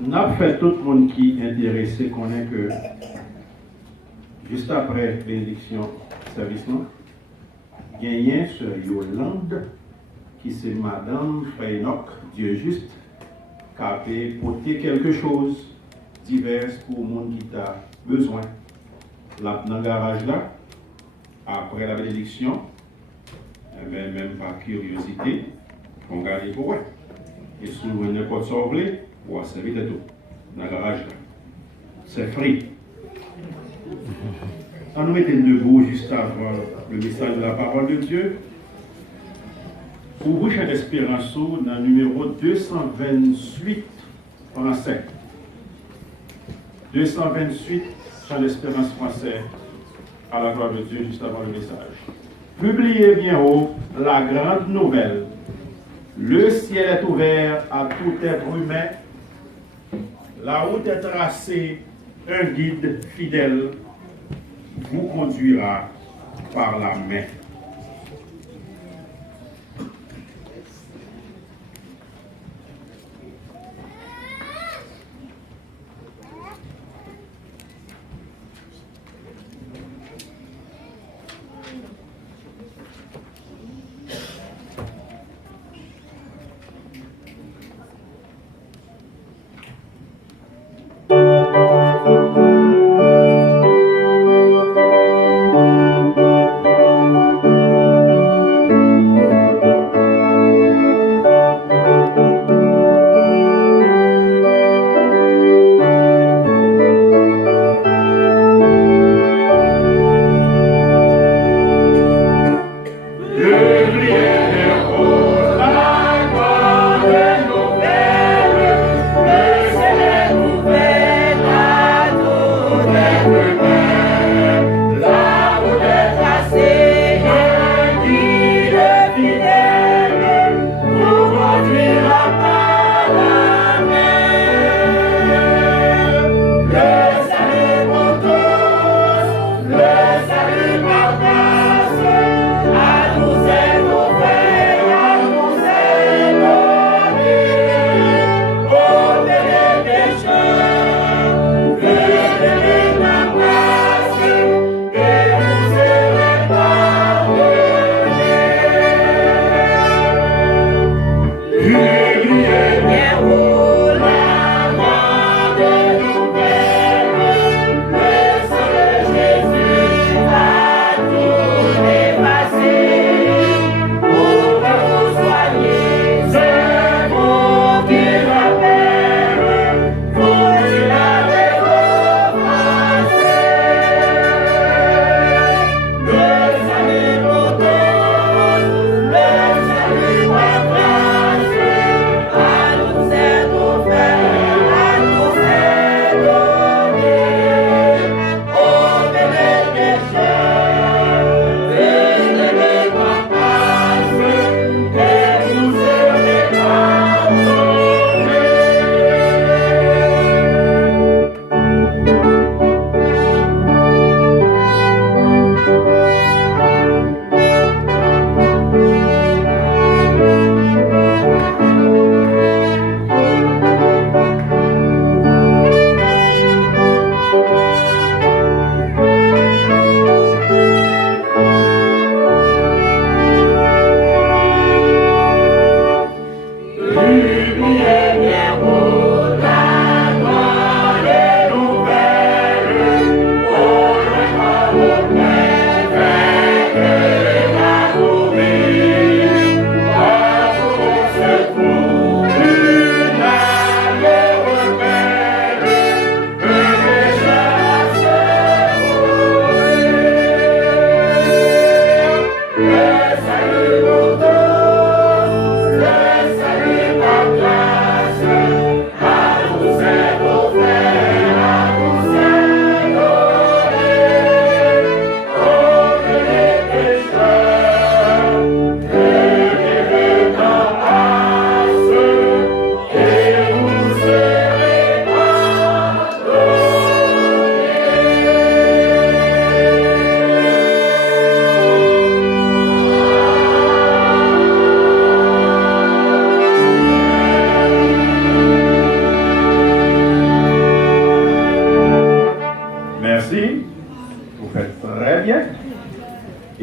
n'a fait tout le monde qui est intéressé connaît que juste après l'élection service, il y a sur Yolande qui c'est Madame Freynock, Dieu juste, qui a porté quelque chose divers pour le monde qui a besoin. Là, dans le garage là, après la bénédiction, même par curiosité, on garde pour eux. Et si vous voulez n'importe quoi vous voulez, vous servir de tout. Dans le garage là. C'est free. On nous mettons debout juste avant le message de la parole de Dieu. Pour vous, chers d'espérance, dans le numéro 228 français. 228, chers d'espérance français, à la gloire de Dieu, juste avant le message. Publiez bien haut la grande nouvelle. Le ciel est ouvert à tout être humain. La route est tracée, un guide fidèle vous conduira par la main.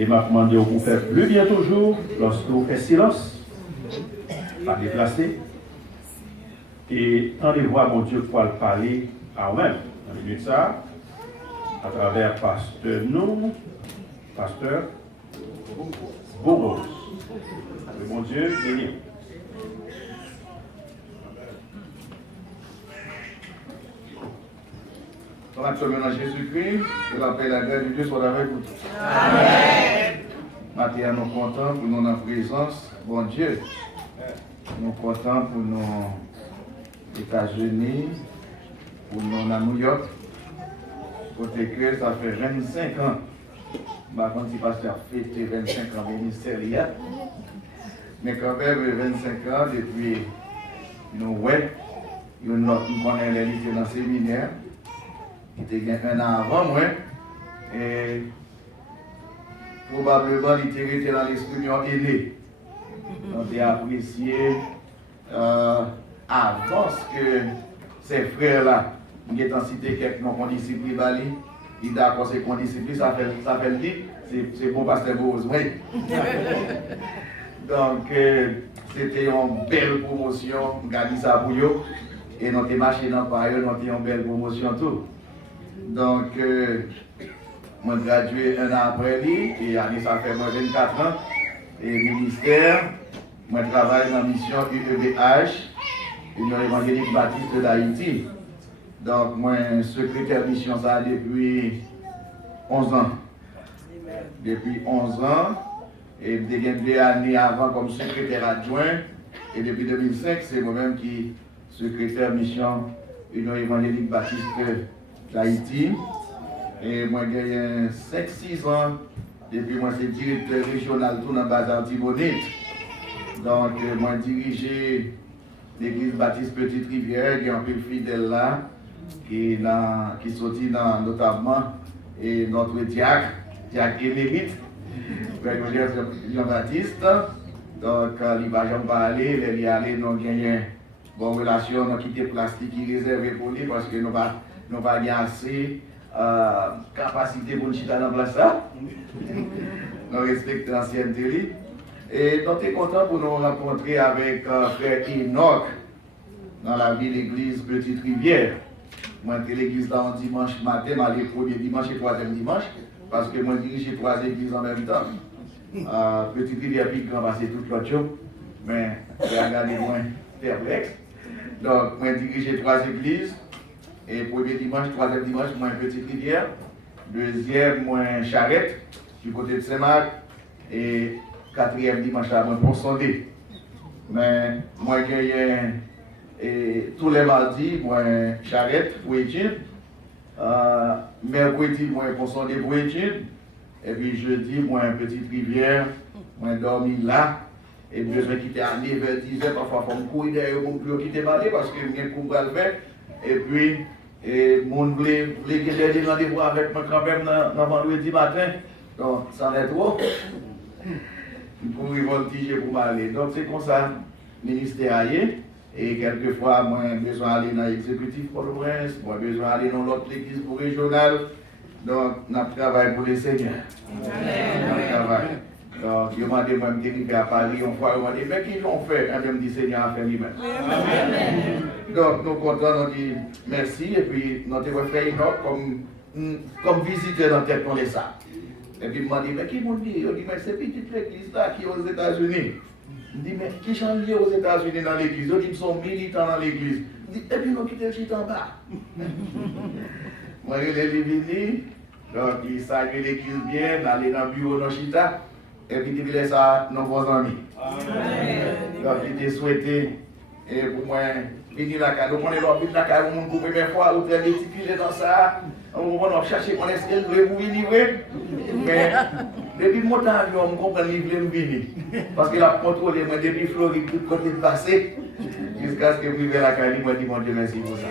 Et m'a demandé pour faire plus bien toujours, lorsque vous faites silence, pas déplacer. Et tendez-vous mon Dieu pour parler à vous-même. Dans le milieu de ça, à travers pasteur nous, pasteur Bourgos. Le bon Dieu, béni. Dans la commune de Jésus-Christ, que la paix et la grâce de Dieu soient avec vous tous. Amen. Maintenant, nous sommes contents pour nous en présence, bon Dieu. Nous sommes contents pour nos États-Unis, pour nous à New York. Côté que ça fait 25 ans. Par contre, si pasteur a fêté 25 ans ministériel. Mais quand même, 25 ans, depuis nous, ouais, nous connaissons les lycées dans le séminaire. Il était un an avant moi. Et probablement, il était dans l'esprit aîné. On a apprécié avant que ces frères-là, nous avons cité quelques noms qu'on discipline, il est d'accord, c'est qu'on discipline, ça fait le dit, c'est bon pasteur Bourgos, oui. Donc, c'était une belle promotion, on a dit ça pour eux, et nous avons marché dans le pareil, nous avons une belle promotion tout. Donc, moi, j'ai gradué un an après lui, et ça fait moi 24 ans, et ministère, moi, je travaille dans la mission UEBH, Union évangélique baptiste d'Haïti. Donc, moi, secrétaire de mission, ça depuis 11 ans. Depuis 11 ans, et j'ai 2 années avant comme secrétaire adjoint, et depuis 2005, c'est moi-même qui secrétaire de mission Union évangélique baptiste d'Haïti. Et moi, j'ai 5-6 ans, depuis moi, c'est directeur régional tout dans le bas Antibonite. Donc, moi, dirigé l'église baptiste Petite Rivière, qui est un peu fidèle là, qui sortit notamment et notre diacre émérite, Jean-Baptiste. Donc, il va jamais parler, il y aller, nous avons une bonne relation, nous avons quitté plastique qui est réservé pour lui parce que nous n'avons pas assez capacité pour nous chiter dans la place. Nous respectons l'ancienneté. Et nous sommes contents pour nous rencontrer avec frère Enoch dans la ville l'église Petite Rivière. Moi, je suis l'église là un dimanche matin, je suis le premier dimanche et le troisième dimanche, parce que moi, je dirige 3 églises en même temps. Petite Rivière, puis grand, c'est tout l'autre chose, mais j'ai regardé moins perplexe. Donc, moi, je dirige 3 églises, et premier dimanche, troisième dimanche, moi, Petite Rivière, deuxième, moi, Charrette, du côté de Saint-Marc, et 4e dimanche, moi, pour Sondé. Mais moi, et tous les mardis, moi, Charrette pour études. Mercredi, moi, pour Sondé pour études. Et puis jeudi, moi, Petite Rivière, moi, dormi là. Et puis je vais quitter à 9h, 10h, parfois, il faut me courir derrière pour me quitter parler parce que je viens pour le faire. Et puis, mon voulait gagner des rendez-vous avec mon grand-père dans vendredi matin. Donc, ça en est trop. Pour voltiger pour m'aller. Donc, c'est comme ça, ministère aillé. Et quelquefois, moi, j'ai besoin d'aller dans l'exécutif pour le prince, moi, j'ai besoin d'aller dans l'autre église pour régional. Donc, nous travaillons pour les seigneurs. Donc, je m'a demandé, moi, je suis à Paris, une fois, je m'a dit, mais qui l'ont fait? Et je me dis, Seigneur a fait lui-même. Donc, nous comptons, nous disons merci, et puis, nous avons fait une comme visiteur dans tête pour les ça. Et puis, il m'a dit, mais qui m'ont dit? Il dit, mais c'est petite l'église là qui est aux États-Unis. Il dit, mais qui sont liés aux États-Unis dans l'église? Il dit, ils sont militants dans l'église. Il dit, et puis, nous quittons le chute en bas. Moi, je l'ai venu, donc, il salue l'église bien, d'aller dans le bureau de Chita, et puis, il laisse ça nos vos amis. Donc, il était souhaité, et pour moi, venir la caille. Donc, on est là, la caille, on pour la première fois, on est méticulé dans ça. On va chercher, on est élevé pour venir. Mais, depuis le montant avion, on comprend qu'il veut venir. Parce qu'il a contrôlé, moi, depuis Floride, tout côté de passé, jusqu'à ce que je vive la caille, moi, je dis, mon Dieu, merci pour ça.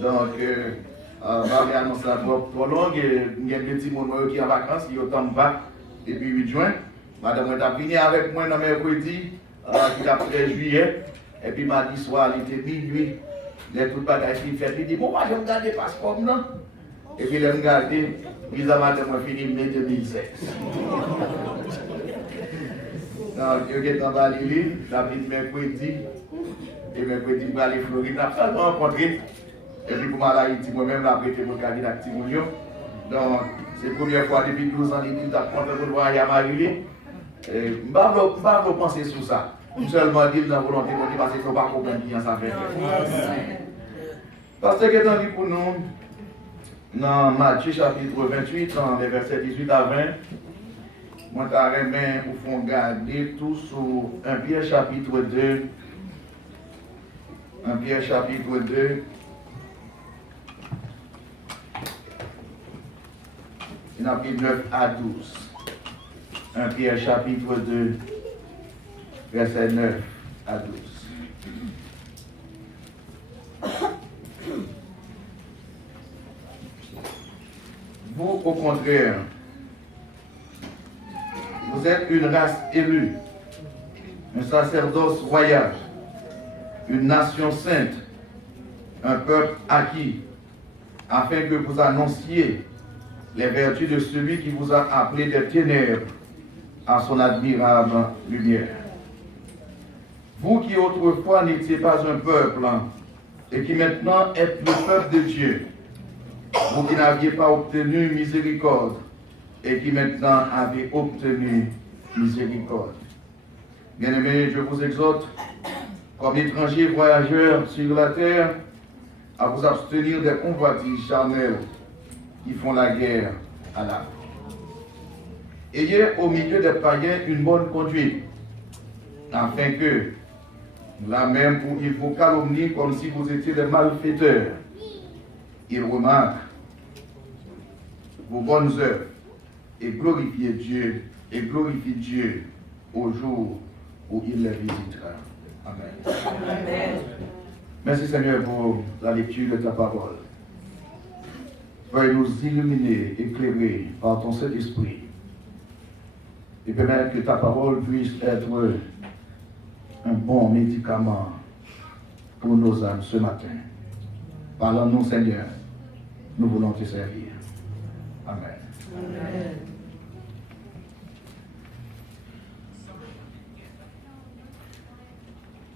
Donc, je annonce ça trop long, il y a un petit monde qui est en vacances, qui est au Tamba, depuis 8 juin. Madame est venue avec moi dans mercredi, qui a fait juillet, et puis mardi soir, il était minuit. Les tout bagages qu'il fait, il dit, bon, moi je vais me garder le passeport, non? Et puis il me garder, L'église amateur, moi, fini mai 2016. Donc, je suis en Valérie, j'habite mercredi. Et mercredi, je vais aller à Floride. Je vais rencontrer. Et puis, pour Haïti, moi-même, je vais prêter mon cabinet d'actif. Donc, c'est la première fois depuis 12 ans l'église d'apprendre pour voir à Marie. Je ne vais pas penser sur ça. Seulement dire dans la volonté de Dieu parce qu'il ne faut pas comprendre bien ça fait. Parce que dans le pour nous, dans Matthieu chapitre 28, dans les versets 18 à 20, moi je vais vous regarder tout sur 1 Pierre chapitre 2. 1 Pierre chapitre 2. Il y a 9 à 12. 1 Pierre chapitre 2, verset 9 à 12. Vous, au contraire, vous êtes une race élue, un sacerdoce royal, une nation sainte, un peuple acquis, afin que vous annonciez les vertus de celui qui vous a appelé des ténèbres à son admirable lumière. Vous qui autrefois n'étiez pas un peuple et qui maintenant êtes le peuple de Dieu, vous qui n'aviez pas obtenu miséricorde et qui maintenant avez obtenu miséricorde. Bien-aimés, je vous exhorte, comme étrangers voyageurs sur la terre, à vous abstenir des convoitises charnelles qui font la guerre à l'âme. Ayez au milieu des païens une bonne conduite, afin que, là même où ils vous calomnient comme si vous étiez des malfaiteurs, ils remarquent vos bonnes œuvres et glorifient Dieu au jour où il les visitera. Amen. Amen. Merci Seigneur pour la lecture de ta parole. Veuille nous illuminer, éclairer par ton Saint-Esprit et permettre que ta parole puisse être un bon médicament pour nos âmes ce matin. Parlons-nous, Seigneur, nous voulons te servir. Amen. Amen.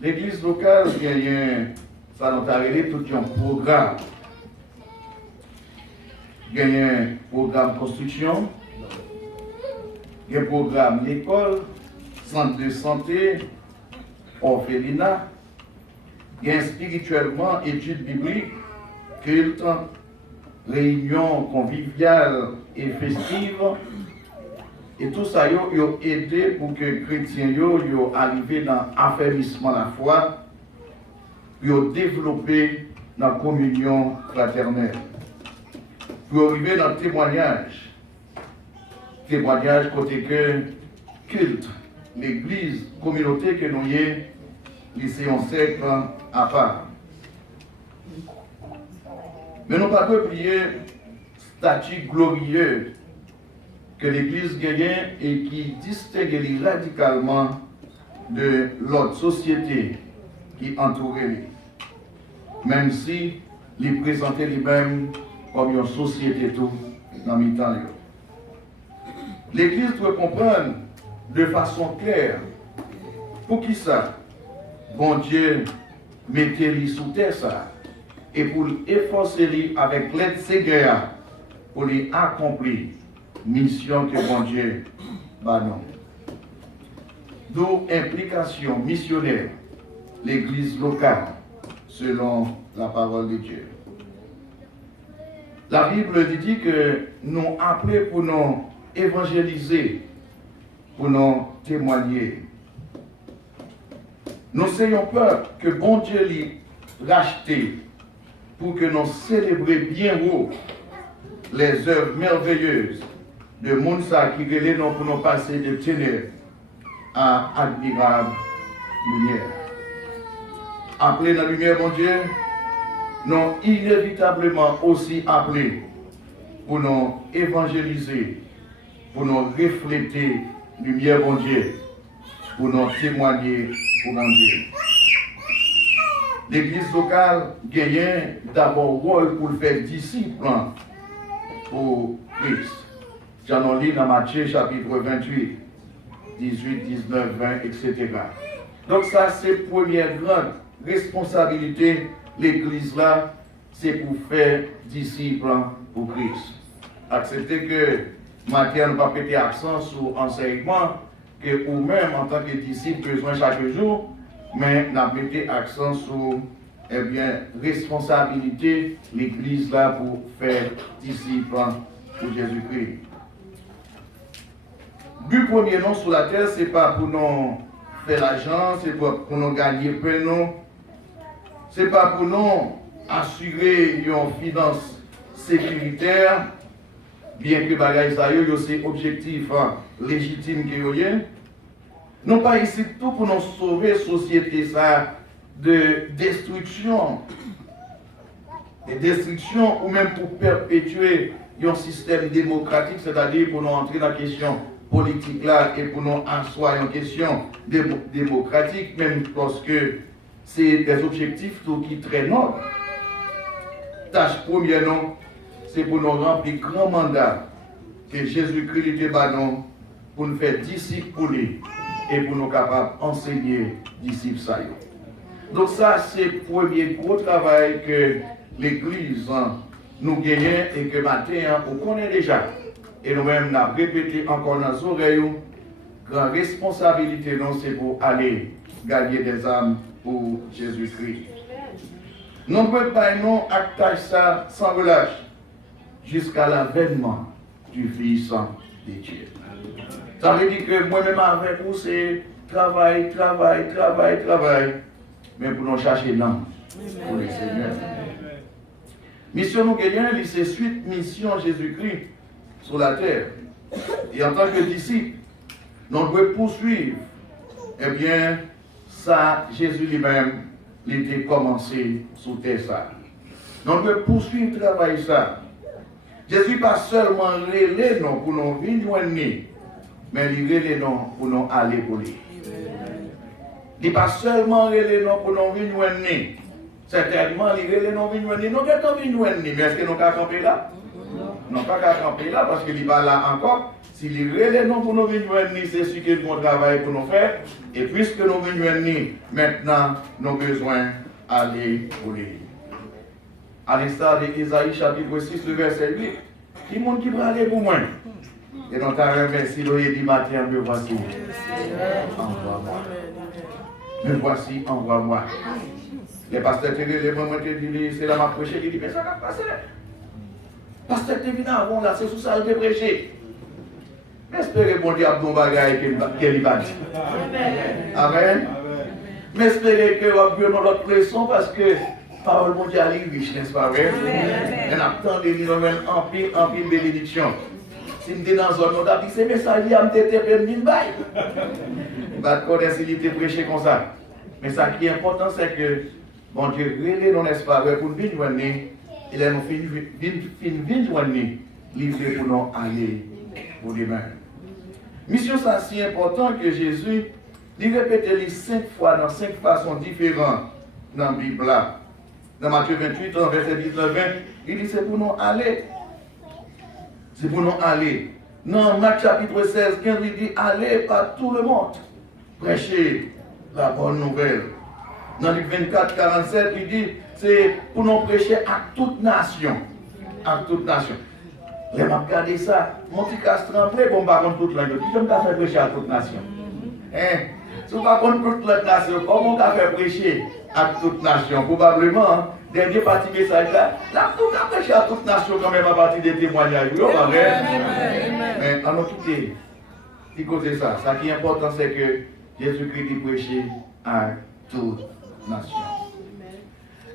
L'église locale, ça nous a révélé tout un programme. Il y a un programme construction, il y a un programme l'école, centre de santé, orphelinat, il y a spirituellement études bibliques, culte, réunions conviviales et festives. Et tout ça, a aidé pour que les chrétiens arrivent dans l'affermissement de la foi, pour développer la communion fraternelle. Pour arriver dans le témoignage côté que culte, l'église, communauté que nous y est, lycée en siècle à part. Mais nous ne pouvons pas oublier le statut glorieux que l'église gagne et qui distingue radicalement de l'autre société qui entourait lui. Même si il présentait lui-même comme une société tout dans le temps. L'église doit comprendre de façon claire pour qui ça, bon Dieu, mettez-lui sous terre ça, et pour efforcer avec l'aide de Seigneur pour lui accomplir mission que bon Dieu va nous. D'où implication missionnaire, l'église locale, selon la parole de Dieu. La Bible dit que nous appelons pour nous évangéliser, pour nous témoigner. Nous ayons peur que bon Dieu l'ait racheté pour que nous célébrions bien haut les œuvres merveilleuses de Mounsa qui relève pour nous passer de ténèbres à admirable lumière. Appelés dans la lumière, mon Dieu, nous inévitablement aussi appelés pour nous évangéliser, pour nous refléter lumière, mon Dieu, pour nous témoigner pour mon Dieu. L'église locale gagne d'abord rôle pour faire disciples pour Christ. J'en lis dans Matthieu chapitre 28, 18, 19, 20, etc. Donc ça, c'est la première grande responsabilité de l'Église là, c'est pour faire disciples pour Christ. Acceptez que Matthieu n'a pas pété accent sur l'enseignement que vous-même, en tant que disciple, besoin chaque jour, mais n'a pété accent sur responsabilité de l'Église là pour faire disciples pour Jésus-Christ. But premier non sur la terre, ce n'est pas pour nous faire l'argent, c'est pour nous gagner peu, non. Ce n'est pas pour nous assurer une finance sécuritaire, bien que bagay ça yo c'est objectif légitime que yo yen. Non pas ici tout pour nous sauver la société ça de destruction. De destruction ou même pour perpétuer un système démocratique, c'est-à-dire pour nous entrer dans la question politique là et pour nous asseoir une question démocratique, même parce que c'est des objectifs tout qui très nobles. Tâche première non, c'est pour nous remplir grand mandat que Jésus-Christ était banon pour nous faire disciples pour lui et pour nous capables d'enseigner disciples ça. Donc ça c'est le premier gros travail que l'Église nous gagnons et que matin on connaît déjà. Et nous-mêmes, nous avons répété encore dans nos oreilles, grande responsabilité, non, c'est pour aller gagner des âmes pour Jésus-Christ. Nous ne pouvons pas non acter ça sans relâche jusqu'à l'avènement du Fils de Dieu. Ça veut dire que moi-même avec vous, c'est travail, mais pour nous chercher l'âme pour le Seigneur. Mission nous gagnons, c'est suite mission Jésus-Christ sur la terre. Et en tant que disciples, nous devons poursuivre. Eh bien, ça, Jésus lui-même, il était commencé sur terre ça. Nous devons poursuivre le travail ça. Jésus pas seulement relé non pour nous venir joindre, mais il relé non pour nous aller pour lui. Il pas seulement relé non pour nous venir joindre. Certainement, il relé non pour nous venir joindre. Nous devons venir joindre, mais est-ce que nous pouvons camper là? Non, pas qu'à camper là, parce qu'il n'est pas là encore. S'il relève non pour nous venir, c'est ce qu'il faut travailler pour nous faire. Et puisque nous venons maintenant, nous avons besoin d'aller pour lui. À l'instar d'Ésaïe chapitre 6, le verset 8, qui est monde qui va aller pour moi? Et nous avons remercié le dit matin, me voici. Envoie-moi. Me voici, envoie-moi. Les pasteurs te disent, les moments te disent, c'est là ma prêché, qui dit, mais ça va passer. Pasteur évident, bon là, c'est sous ça que prêcher. Mais espérez bon Dieu à bon bagaille qu'il va dire. Amen. Mais espérez que vous avez notre pression parce que parole mondiale est riche, n'est-ce pas vrai? On a tant de livres, en pile bénédiction. Si nous sommes dans une zone, on a dit, c'est message, il y a un TTP, il y a un bail. S'il était prêché comme ça. Mais ça qui est important, c'est que, bon Dieu, relève non, n'est-ce pas vrai, pour nous venir joindre. Il a fin joindre, livré pour nous aller pour les mains. Mission ça si important que Jésus il répète les 5 fois dans 5 façons différentes dans la Bible là. Dans Matthieu 28, verset 19-20, il dit c'est pour nous aller. C'est pour nous aller. Dans Marc chapitre 16, 15, il dit allez par tout le monde. Prêchez la bonne nouvelle. Dans Luc 24, 47, il dit c'est pour nous prêcher à toute nation. À toute nation. Les m'a regardé ça, mon petit casse tremblé, bon, par contre, toute la nation. Qui j'aime faire prêcher à toute nation? Si on par contre toute la nation, comment on va faire prêcher à toute nation? Probablement, dernier parti message là, là, tout a prêché à toute nation quand même à partir des témoignages. Mais on a quitté. Qui cause ça? Ça qui est important, c'est que Jésus-Christ dit prêcher à toute nation.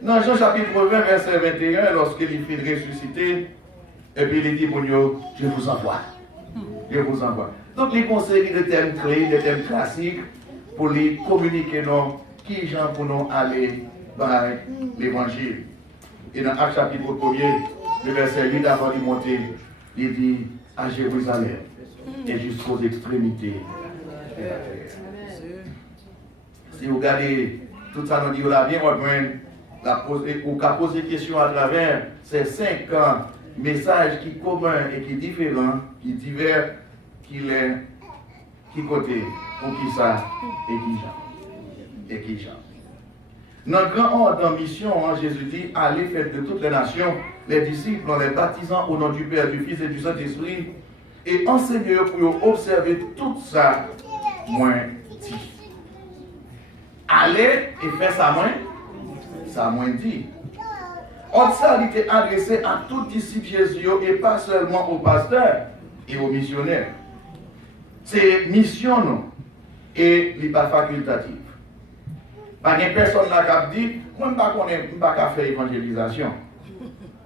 Dans Jean chapitre 20, verset 21, lorsqu'il fit ressusciter, et puis il dit pour nous, je vous envoie. Je vous envoie. Donc les conseils de thèmes clés, des thèmes classiques, pour les communiquer non, qui gens pour nous aller dans l'évangile. Et dans Actes chapitre 1er, le verset 8 avant de monter, il dit à Jérusalem et jusqu'aux extrémités de la terre. Si vous regardez tout ça, nous dit là bien, ou qu'à poser question à travers ces 5 ans message qui est commun et qui est différent, qui est divers, qui est, qui côté, pour qui ça, et qui genre. Et qui genre. Notre grand ordre en mission, Jésus dit, allez faire de toutes les nations, les disciples, en les baptisant au nom du Père, du Fils et du Saint-Esprit, et enseignez-eux pour observer tout ça, moins dit. Allez et faire ça moins dit. Or, ça a été adressé à tout disciple Jésus et pas seulement aux pasteurs et aux missionnaires. C'est mission, non, et il n'est pas facultatif. Pas de personne là qui a dit, moi je ne peux pas faire évangélisation.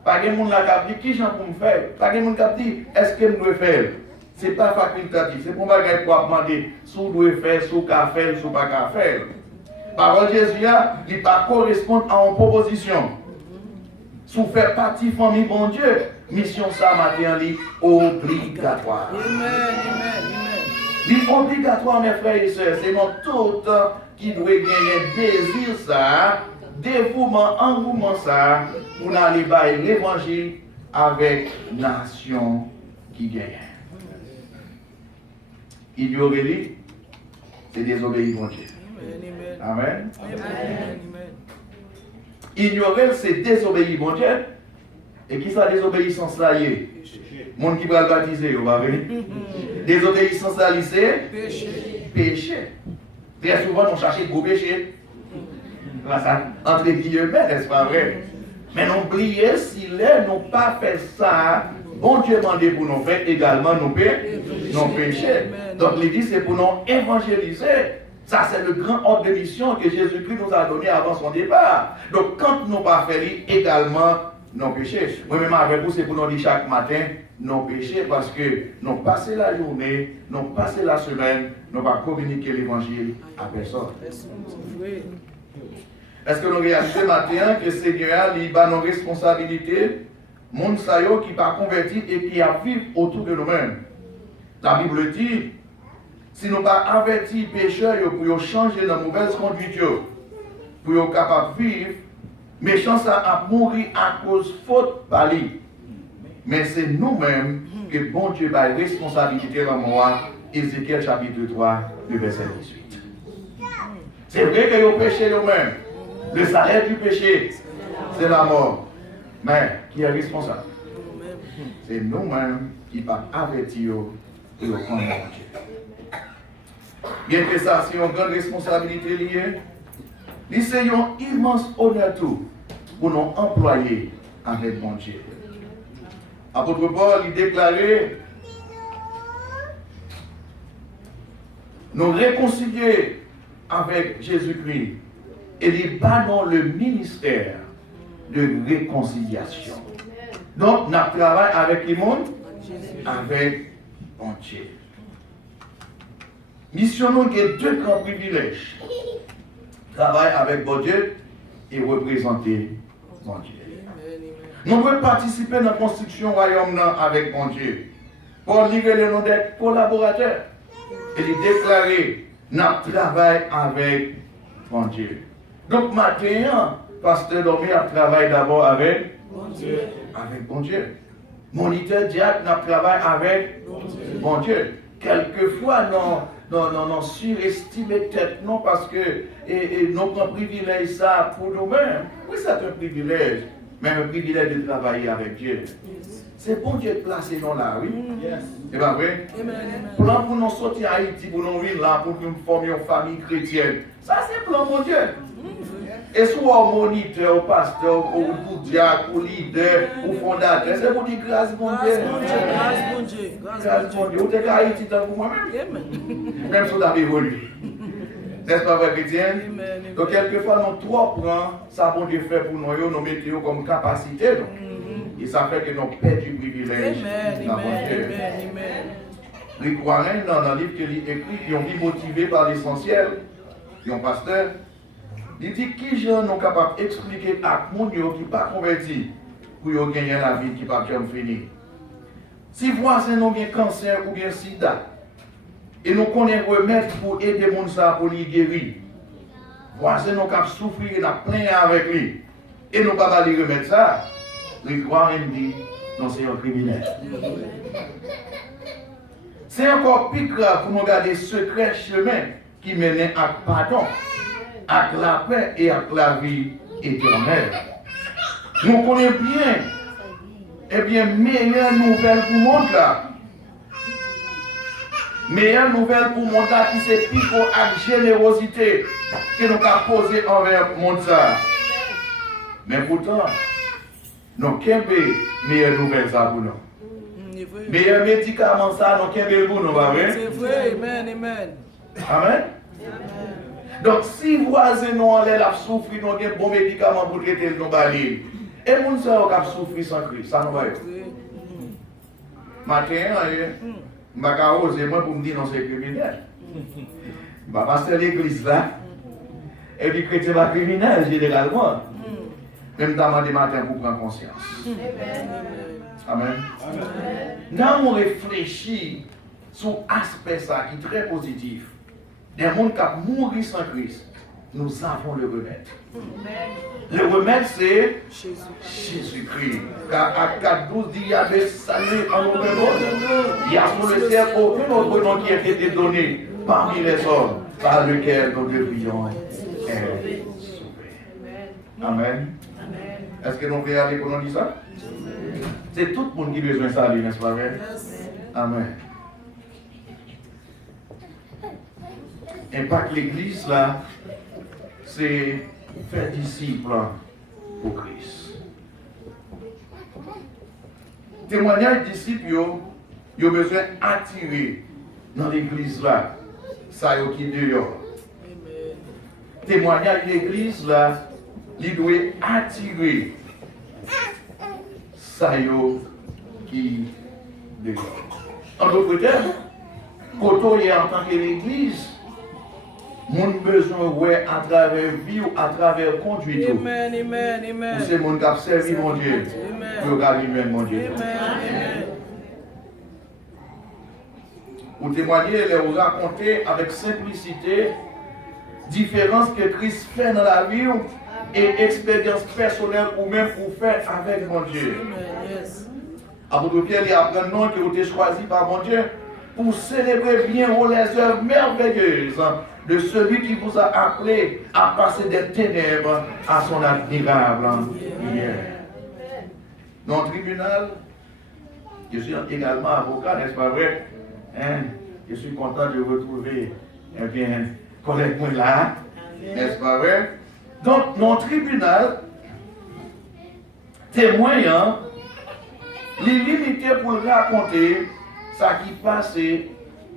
Pas de monde là qui a dit, qui j'en peux me faire? Pas de monde qui a dit, est-ce que je dois faire? Ce n'est pas facultatif. C'est pour moi que je peux demander si vous devez faire, si vous pouvez faire, si vous ne pouvez pas faire. Parole de Jésus, il ne pas correspond à une proposition. Si vous faites partie de la famille, bon Dieu, mission ça matin, est obligatoire. Il est obligatoire, mes frères et sœurs. C'est notre tout qui doit gagner désir ça, dévouement, engouement ça, pour aller bâtir l'évangile avec nation qui gagne. Ignorer, c'est désobéir mon Dieu. Amen. Ignorer, c'est désobéir mon Dieu. Et qui ça désobéissance là y est? Monde qui va le baptiser, vous voyez? Désobéissance là, c'est péché. Très souvent, on cherche le gros péché. Entre guillemets, n'est-ce pas vrai? Mais n'oubliez, si les n'ont pas fait ça, bon Dieu demandé pour nous faire également nos péchés. Donc, il dit c'est pour nous évangéliser. Ça, c'est le grand ordre de mission que Jésus-Christ nous a donné avant son départ. Donc, quand nous pas fait également nos péchés. Moi-même avec vous, c'est pour nous dire chaque matin nos péchés parce que nous passons la journée, nous passons la semaine, nous pas communiquer l'évangile à personne. Est-ce que nous réalisons matin que le Seigneur a nos responsabilités, monde qui pas converti et qui a vivre autour de nous-mêmes? La Bible dit, si nous pas avertis les pécheurs pour changer de mauvaise conduite, pour être capables de vivre, méchant ça a mouru à cause de faute par lui. Mais c'est nous-mêmes que bon Dieu a responsabilité dans moi. Ézéchiel chapitre 3, le verset 18. C'est vrai que vous péchez nous-mêmes. Le salaire du péché, c'est la mort. Mais qui est responsable? C'est nous-mêmes qui va avertir et le prendre mon Dieu. Bien que ça, c'est une grande responsabilité liée. C'est un immense honneur tout pour nous employer avec mon Dieu. Apôtre Paul, il déclarait nous réconcilier avec Jésus-Christ et il bannons le ministère de réconciliation. Donc, nous travaillons avec le monde, avec mon Dieu. Mission nous a deux grands privilèges. Travailler avec mon Dieu et représenter mon Dieu. Nous devons participer dans la construction du royaume avec mon Dieu. Paul dit que nous d'être collaborateurs. Et il déclarait, nous travaillons avec mon Dieu. Donc maintenant, pasteur Dormi a travaillé d'abord avec mon Dieu. Avec mon Dieu. Moniteur diacre, nous travaillons avec mon Dieu. Quelquefois, nous surestimons tête, non, parce que nous avons privilège ça pour nous-mêmes. Oui, c'est un privilège, mais un privilège de travailler avec Dieu. C'est bon Dieu de placer dans la rue. C'est pas vrai? Plan pour nous sortir à Haïti, pour nous vivre là, pour nous former une famille chrétienne. Ça, c'est plan mon Dieu. Et soit au moniteur, au pasteur, au diacre, au leader, au fondateur, c'est pour dire grâce mon Dieu. Grâce mon Dieu. Grâce mon Dieu. Vous êtes à Haïti dans vous-même. Même si vous avez évolué. N'est-ce pas vrai, chrétien? Donc, quelquefois, nous trop prend ça bon Dieu fait pour nous, nous mettons comme capacité. Et ça fait que nous perdons du privilège. Rick Warren, dans le livre qu'il écrit, ils ont été motivés par l'essentiel, ils ont pasteur. Il dit qui gens sont capables d'expliquer à monde qui ne pas converti pour gagner la vie qui ne pas finir. Si voisin ont un cancer ou bien sida, et nous connaissons remède pour aider les gens pour les guérir, voisin nous cap souffrir et nous plein avec lui, et nous ne pas les remettre ça, les croire dit non, c'est un criminel. C'est encore plus grave pour nous garder secret chemin qui mène à pardon, à la paix et à la vie éternelle. Nous connaissons bien, eh bien, meilleure nouvelle pour le monde là. Meilleure nouvelle pour le monde là qui s'explique avec générosité que nous avons posé envers le monde ça. Mais pourtant, nous avons meilleure nouvelle ça pour nous. Meilleur médicament ça, nous avons pour nous, pas vrai? C'est vrai, amen, amen. Amen. Donc, si voisin nous en l'air souffrir, nous avons un bon médicament pour traiter le balai. Et nous avons souffrir sans Christ, ça nous va être. Matin, je ne vais pas oser moi pour me dire non, c'est criminel. Je vais passer à l'église là. Et puis, chrétien va criminel généralement. Même dans le matin pour prendre conscience. Amen. Nous avons réfléchi sur l'aspect ça qui est très positif. Des gens qui ont mouru sans Christ, nous avons le remède. Le remède, c'est Jésus-Christ. Car à 4.12 dit, il y a des saluts en aucun autre. Il y a sur le ciel aucun autre nom qui a été donné parmi les hommes par lequel nous devrions être sauvés. Amen. Est-ce que nous pouvons aller pour nous dire ça? C'est tout le monde qui a besoin de ça, n'est-ce pas vrai? Amen. Impact l'église là, c'est faire disciples pour Christ. Témoignage disciples, ils ont besoin d'attirer dans l'église là, ça y est qui dehors. Témoignage l'église là, il doit attirer ça y est qui dehors. En d'autres termes, quand on est en tant que l'église, mon besoin ouais à travers vie ou à travers conduite. Amen, amen, amen. C'est mon qui a servi mon Dieu. Pour garder mon Dieu. Amen. Vous témoignez et vous racontez avec simplicité différence que Christ fait dans la vie et expérience personnelle ou même pour faire avec mon Dieu. Apôtre Pierre, il y a un nom qui a été choisi par mon Dieu pour célébrer bien les œuvres merveilleuses de celui qui vous a appelé à passer des ténèbres à son admirable lumière. Dans le tribunal, je suis également avocat, n'est-ce pas vrai? Je suis content de retrouver collègue là, n'est-ce pas vrai? Donc, dans le tribunal, témoignant, les limité pour raconter ça qui passait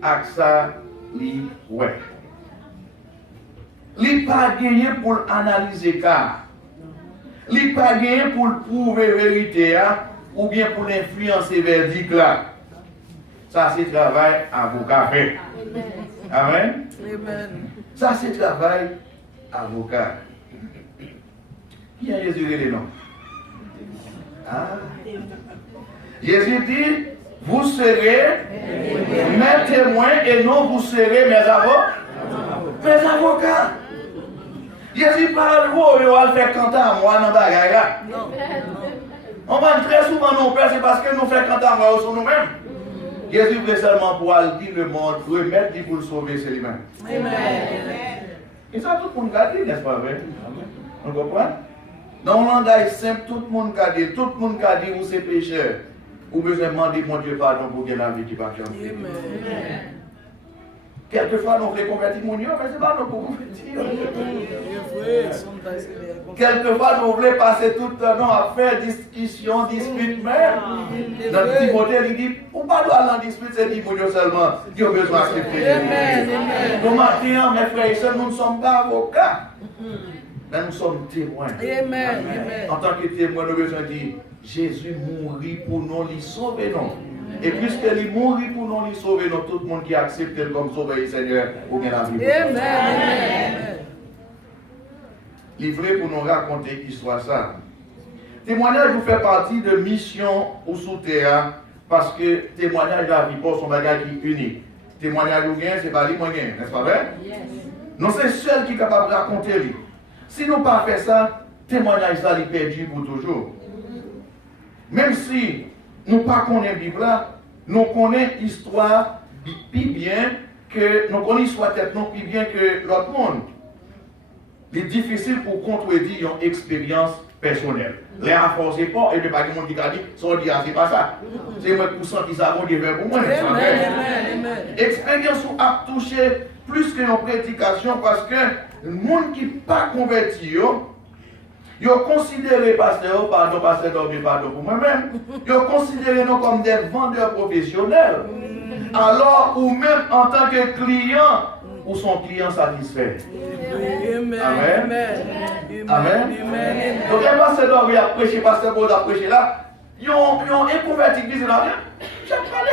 avec ça, ouais. Il n'est pas gagné pour analyser car. Il n'est pas gagné pour prouver la vérité ou bien pour influencer verdict là. Ça c'est travail avocat fait. Amen. Ça c'est travail avocat. Qui a Jésus les noms? Jésus dit, vous serez mes témoins et non vous serez mes avocats. Mes avocats. Jésus parle, vous allez faire canter à moi dans le bagage là. On va très souvent nous père, c'est parce que nous faisons canter à moi sur nous-mêmes. Jésus veut seulement pouvoir dire le monde, remettre pour le sauver, c'est lui-même. Amen. Et ça, tout le monde a dit, n'est-ce pas vrai? On comprend? Dans le langage simple, tout le monde a dit, vous c'est pécheur. Vous besoin de demander mon Dieu pardon pour que la vie qui va changer. Quelquefois, nous voulons convertir mon Dieu, mais ce n'est pas nous pour convertir. Quelquefois, nous voulons passer tout le temps à faire discussion, dispute, mais dans Timothée, il dit, on ne peut pas aller en dispute, c'est dit pour Dieu seulement. Dieu a besoin d'accepter. Nous matin, mes frères et sœurs, nous ne sommes pas avocats, mais nous sommes témoins. En tant que témoins, nous avons besoin de dire, Jésus mourit pour nous, il sauve nous. Et puisqu'il mourit pour nous, il sauve nous, tout le monde qui accepte comme sauveur et Seigneur, pour bien la vie. Amen. Livré pour nous raconter l'histoire ça. Témoignage vous fait partie de mission ou sous terre, parce que témoignage de la vie, pour son bagage qui est unique. Témoignage ou bien, c'est pas lui moyen, n'est-ce pas vrai? Non, c'est seul qui est capable de raconter lui. Si nous pas fait ça, témoignage ça, il est perdu pour toujours. Même si nous pas connaissons la Bible là, nous connaissons l'histoire plus bien que nous connaissons l'histoire tête non plus bien que l'autre monde. C'est difficile pour contredire une expérience personnelle. Les renforcer pas, et puis pas de monde qui a dit, c'est pas ça. C'est moi qui sens qui savent Dieu fait pour moi. Expérience où a touché plus que une prédication parce que le monde qui n'est pas converti, ils ont considéré pasteur, pardon pour moi-même, ils ont considéré nous comme des vendeurs professionnels. Alors, ou même en tant que client, ou son client satisfait. Amen. Amen. Amen. Donc, les pasteurs qui ont prêché, pasteur Paul a prêché là, ils ont un converti qui disent là, j'ai parlé.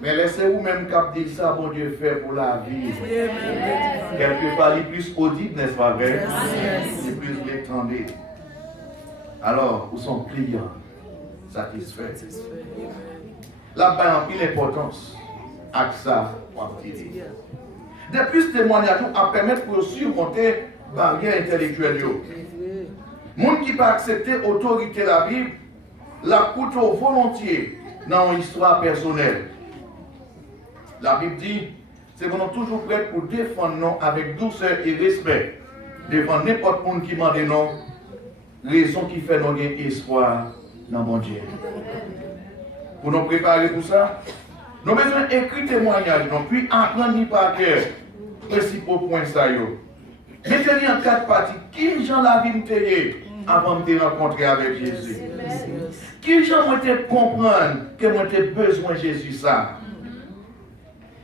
Mais laissez-vous même cap dire ça, bon Dieu fait pour la vie. Quelque part, il est plus audible, n'est-ce pas vrai? Il est plus l'étendue. Alors, où sont clients satisfaits? Là-bas, il y a une importance à ça, pour dire. Depuis ce témoignage, à permettre pour surmonter la barrière intellectuelle. Les gens qui ne peuvent pas accepter l'autorité de la Bible, la coûte volontiers dans une histoire personnelle. La Bible dit, c'est qu'on est toujours prêt pour défendre nous avec douceur et respect, devant n'importe qui qui m'a dit non, raison qui fait nous gagner espoir dans mon Dieu. Pour nous préparer pour ça, nous avons besoin d'écrire témoignage, puis apprendre par cœur les principaux points. Mettez-les en 4 parties. Qui j'en la vie me avant de me rencontrer avec Jésus? Qui j'en me comprendre que moi j'ai besoin de Jésus ça?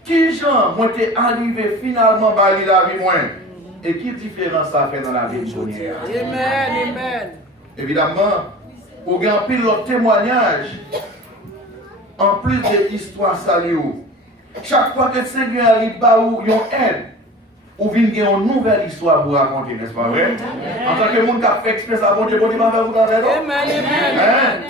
Qui j'en moi arrivé finalement à la vie moins? Et quelle différence ça fait dans la vie de Amen, amen. Évidemment, pour gagner leur témoignage, en plus de l'histoire saluée, chaque fois que le Seigneur arrive par où il y a aide, ou vient une nouvelle histoire pour raconter, n'est-ce pas vrai? En tant que monde qui a fait exprès à bon Dieu, bon Dieu va faire vous avec nous. Amen.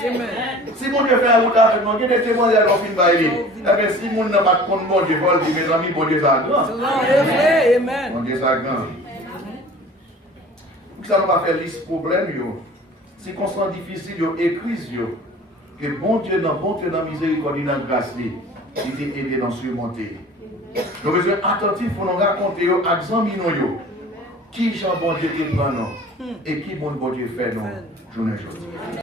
Si mon Dieu fait un route avec nous, il y a des témoignages dans le film bailé. Eh bien, si mon n'a pas de compte, bon Dieu, va dire, mes amis, bon Dieu, ça grand. Amen. Bon Dieu, ça grand. Pour que ça ne va pas faire liste problème, circonstances difficiles, écrises, que bon Dieu, dans miséricorde, dans grâce, il t'a aidé dans surmonter. Nous avons besoin attentif pour nous raconter, examiner qui Jean bon Dieu te prend et qui bon Dieu fait nous, journée.